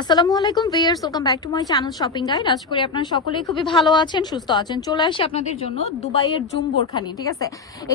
আসসালামু আলাইকুম viewers, welcome back to my channel Shopping Guide. আশা করি আপনারা সকলেই খুবই ভালো আছেন, সুস্থ আছেন। চলে আসি আপনাদের জন্য দুবাইয়ের জুম বোরখা নিয়ে, ঠিক আছে?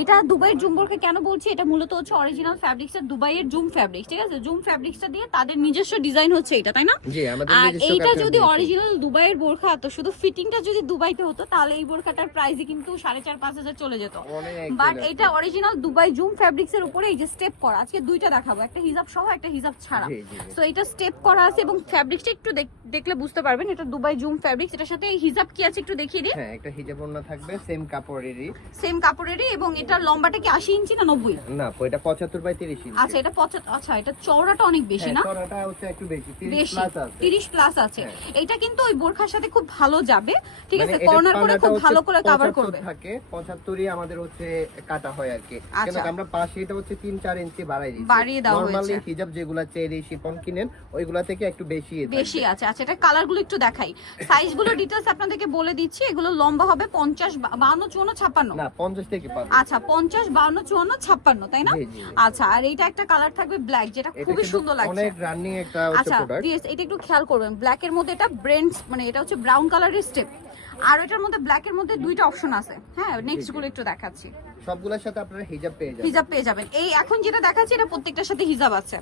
এটা দুবাইয়ের জুম বোরখা কেন বলছি, এটা মূলত হচ্ছে অরিজিনাল ফ্যাব্রিক্সটা দুবাইয়ের জুম ফ্যাব্রিক্স, ঠিক আছে? জুম ফ্যাব্রিক্সটা দিয়ে তাদের নিজস্ব ডিজাইন হচ্ছে এটা, তাই না? জি, আমাদের আর নিজস্ব এইটা কারখানা যদি দিয়েছে। অরিজিনাল দুবাইয়ের বোরখা হতো, শুধু ফিটিংটা যদি দুবাইতে হতো, তাহলে এই বোরখাটার প্রাইসই কিন্তু 4,500-5,000 চলে যেত। অনেক বাট চলে এটা অরিজিনাল দুবাই জুম ফ্যাব্রিক্স এর উপরে এই যে স্টেপ করা, আজকে দুইটা দেখাবো, একটা হিজাব সহ একটা হিজাব ছাড়া। জি, জি, জি। সো এটা স্টেপ করা আছে এবং ফ্যাব্রিক্সটা একটু দেখলে বুঝতে পারবেন এটা দুবাই জুম ফ্যাব্রিক্স। এটার সাথে হিজাব কি আছে একটু দেখিয়ে দিই। হ্যাঁ, একটা হিজাব ওড়না থাকবে সেম কাপড়েরই। সেম কাপড়েরই, এবং এটার লম্বাটা কি 80 ইঞ্চি না 90? না, এটা 75 বাই 30 ইঞ্চি। আচ্ছা, এটা 75। আচ্ছা, এটা চওড়াটা অনেক বেশি না? চওড়াটা হচ্ছে একটু বেশি, 30 বেশি, প্লাস আছে। 30 প্লাস আছে। হ্যাঁ। এটা কিন্তু ওই বোরখার সাথে খুব ভালো যাবে, ঠিক আছে? মানে এটা কর্নার করে খুব পানাটা ভালো হচ্ছে করে কভার 75 করবে। থাকে, 75ই আমাদের হচ্ছে কাটা হয় আর কি। আচ্ছা। কিন্তু আমরা পাশে এটা হচ্ছে 3-4 ইঞ্চি বাড়িয়ে দেওয়া হয়েছে। নরমালি হিজাব যেগুলা চেরি শিফন কিনেন ওইগুলা থেকে একটু বেশি বেশি আছে। আচ্ছা, এটা কালারগুলো একটু দেখাই, সাইজগুলো ডিটেইলস আপনাদেরকে বলে দিচ্ছি। এগুলো লম্বা হবে 50, 52, 54, 56। না, 50 থেকে পাবে। আচ্ছা, 50, 52, 54, 56, তাই না? জি, জি, জি। আচ্ছা, আর এইটা একটা কালার থাকবে ব্ল্যাক, যেটা এটা খুবই কিন্তু সুন্দর লাগছে। অনেক রানিং একটা হচ্ছে আচ্ছা প্রোডাক্ট। প্লিজ এটা একটু খেয়াল করবেন, ব্ল্যাক এর মধ্যে এটা ব্রেন্ডস, মানে এটা হচ্ছে ব্রাউন কালারের স্টেপ, আর এটার মধ্যে ব্ল্যাক এর মধ্যে দুইটা অপশন আছে। হ্যাঁ, নেক্সট গুলো একটু দেখাচ্ছি। সবগুলোর সাথে আপনারা হিজাব পেয়ে যাবেন। হিজাব পেয়ে যাবেন। এই এখন যেটা দেখাচ্ছি এটা প্রত্যেকটার সাথে হিজাব আছে।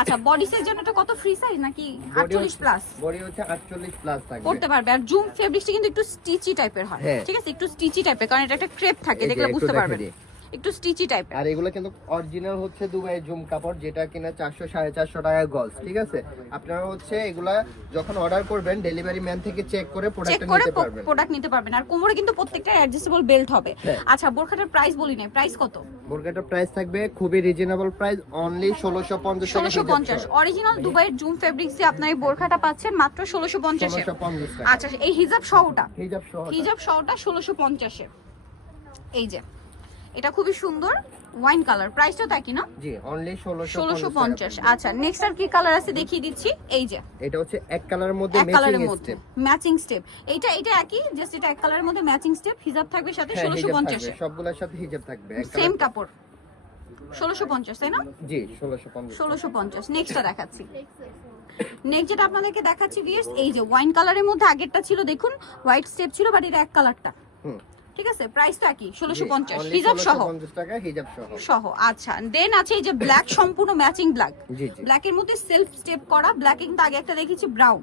আচ্ছা, বডি সাইজ জন্য এটা কত ফ্রি সাইজ নাকি 48 প্লাস? বডি হচ্ছে 48 প্লাস থাকবে। করতে পারবে। আর জুম ফেব্রিক্সটা কিন্তু একটু স্টিচি টাইপের হয়, হ্যাঁ। ঠিক আছে? একটু স্টিচি টাইপের, কারণ এটা একটা ক্রেপ থাকে, এই যে দেখলে একটু বুঝতে দেখে পারবেন দিই। একটু স্টিচি টাইপের। আর এগুলো কিন্তু অরিজিনাল হচ্ছে দুবাই জুম কাপড়, যেটা কিনা 400-450 টাকা গজ, ঠিক আছে? আপনারা হচ্ছে এগুলা যখন অর্ডার করবেন ডেলিভারি ম্যান থেকে চেক করে চেক প্রোডাক্টটা করে নিতে পারবেন। প্রোডাক্ট নিতে পারবেন। আর কোমরে কিন্তু প্রত্যেকটা অ্যাডজাস্টেবল বেল্ট হবে। হ্যাঁ। আচ্ছা, বোরখাটার প্রাইস বলি নাই, প্রাইস কত? বোরকাটার প্রাইস থাকবে খুবই রিজনেবল প্রাইস, অনলি 1650 টাকা। 1650। অরিজিনাল দুবাইয়ের জুম ফেব্রিক্সে আপনার এই বোরখাটা পাচ্ছেন মাত্র 1650 এ। 1650 টাকা। আচ্ছা, এই হিজাব সহটা, হিজাব সহ। হিজাব সহটা 1650 এ। এই যে এটা খুবই সুন্দর ওয়াইন কালার, প্রাইসটাও তাই কি না? জি, অনলি 1650। আচ্ছা, নেক্সট আর কি কালার আছে দেখিয়ে দিচ্ছি। এই যে এটা হচ্ছে এক কালারের মধ্যে এক কালারের ম্যাচিং মধ্যে স্টেপ। Matching step. এটা একই, জাস্ট এটা এক কালারের মধ্যে ম্যাচিং স্টেপ, হিজাব থাকবে সাথে 1650 এ। সবগুলোর সাথে হিজাব থাকবে এক সেম কালার। কাপড় 1650, তাই না? জি, 1650। 1650। নেক্সটটা দেখাচ্ছি। নেক্সট যেটা আপনাদেরকে দেখাচ্ছি ভিউয়ার্স, এই যে ওয়াইন কালারের মধ্যে আগেরটা ছিল, দেখুন হোয়াইট স্টেপ ছিল, বাট এটা এক কালারটা, হুম। ঠিক আছে? প্রাইসটা কি? জি, 1650 only হিজাব সহ। 1650 টাকা হিজাব সহ। সহ। আচ্ছা, দেন আছে এই যে ব্ল্যাক, সম্পূর্ণ ম্যাচিং ব্ল্যাক। জি, জি। ব্ল্যাকের মধ্যে সেলফ স্টেপ করা, ব্ল্যাকে কিন্তু আগে একটা দেখেছি ব্রাউন,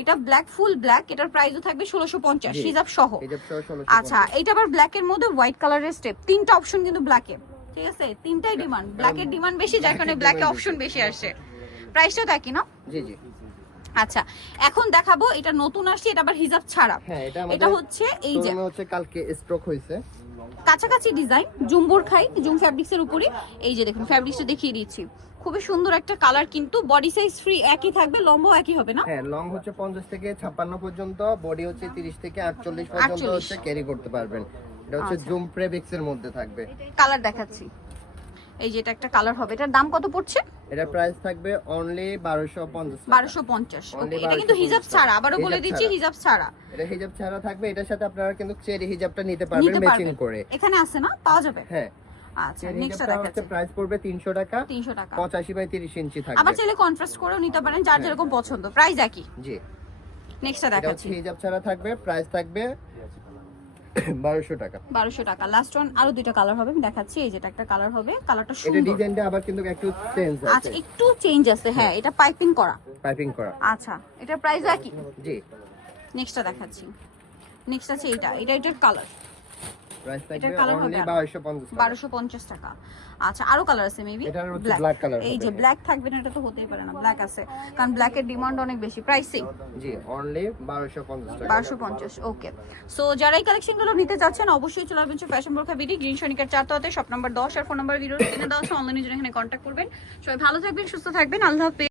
এটা ব্ল্যাক ফুল ব্ল্যাক, এটার প্রাইসও থাকবে 1650 জি। হিজাব সহ। হিজাব সহ 1650। আচ্ছা, এটা আবার ব্ল্যাকের মধ্যে হোয়াইট কালারের স্টেপ, তিনটা অপশন কিন্তু ব্ল্যাকে, ঠিক আছে? তিনটাই ডিমান্ড, ব্ল্যাকের ডিমান্ড বেশি, যার কারণে ব্ল্যাকে অপশন বেশি আসে। প্রাইসটাও দেখি না? জি, জি। আচ্ছা, এখন দেখাবো এটা নতুন আসছে, এটা আবার হিজাব ছাড়া। হ্যাঁ, এটা হচ্ছে এই যে শোরুমে হচ্ছে কালকে স্টক হয়েছে। কাছাকাছি ডিজাইন, জুম বোরখাই, জুম ফ্যাব্রিক্স এর উপরে। এই যে দেখুন, ফ্যাব্রিক্সটা দেখিয়ে দিচ্ছি, খুবই সুন্দর একটা কালার, কিন্তু বডি সাইজ ফ্রি একই থাকবে, লম্বাও একই হবে না? হ্যাঁ, লং হচ্ছে 50 থেকে 56 পর্যন্ত, বডি হচ্ছে 30 থেকে 48 পর্যন্ত 48 হচ্ছে ক্যারি করতে পারবেন। এটা হচ্ছে আচ্ছা। জুম ফেব্রিক্স এর মধ্যে থাকবে। কালার দেখাচ্ছি, এই যে এটা একটা কালার হবে। এটার দাম কত পড়ছে? এটা প্রাইস থাকবে অনলি 1250 টাকা। 1250। Only ওকে, এটা কিন্তু হিজাব 1250 ছাড়া, আবারও হিজাব বলে দিচ্ছি ছাড়া। হিজাব ছাড়া। এটা হিজাব ছাড়া থাকবে, এটার সাথে আপনারা কিন্তু চেরি হিজাবটা নিতে পারবেন নিতে ম্যাচিং পারবেন, করে। এখানে আছে না, পাওয়া যাবে? হ্যাঁ, আচ্ছা, চেরি নেক্সটটা হিজাবটা দেখাচ্ছি। হচ্ছে প্রাইস পড়বে 300 টাকা। 300 টাকা। 85 বাই 30 ইঞ্চি থাকবে। আবার চাইলে কন্ট্রাস্ট করেও নিতে পারেন, যার যেরকম পছন্দ, প্রাইস একই। জি, নেক্সটটা এটা দেখাচ্ছি। হচ্ছে হিজাব ছাড়া থাকবে, প্রাইস থাকবে 1200 টাকা। 1200 টাকা। লাস্ট ওয়ান, আরো দুইটা কালার হবে, আমি দেখাচ্ছি। এই যেটা একটা কালার হবে, কালারটা এটা সুন্দর। ডিজাইনটা আবার কিন্তু একটু চেঞ্জ আচ্ছা, আছে, একটু চেঞ্জ আছে, হ্যাঁ, এটা পাইপিং করা। পাইপিং করা। আচ্ছা, এটার প্রাইস একই। জি, নেক্সটটা দেখাচ্ছি। নেক্সট আছে এটার কালার, প্রাইস এটার থাকবে কালার অনলি হবে 1250 টাকা। 1250 টাকা। আচ্ছা, আরো কালার আছে মেবি। এটার হচ্ছে ব্ল্যাক কালার এই হবে। যে ব্ল্যাক থাকবে না, এটা তো হতেই পারে না, ব্ল্যাক আছে, কারণ ব্ল্যাকের ডিমান্ড অনেক বেশি। প্রাইসিং জি, অনলি 1250 টাকা। 1250। ওকে, সো যারা এই কালেকশনগুলো নিতে চাচ্ছেন অবশ্যই চলে আসবেন ফ্যাশন বোরখা বিডি, গ্রিন সনিকার 4 তলাতে, শপ নাম্বার 10, আর ফোন নাম্বার ভিডিওতে দেওয়া আছে। অনলাইনে জন্য এখানে কন্ট্যাক্ট করবেন। সবাই ভালো থাকবেন, সুস্থ থাকবেন, আল্লাহ হাফেজ।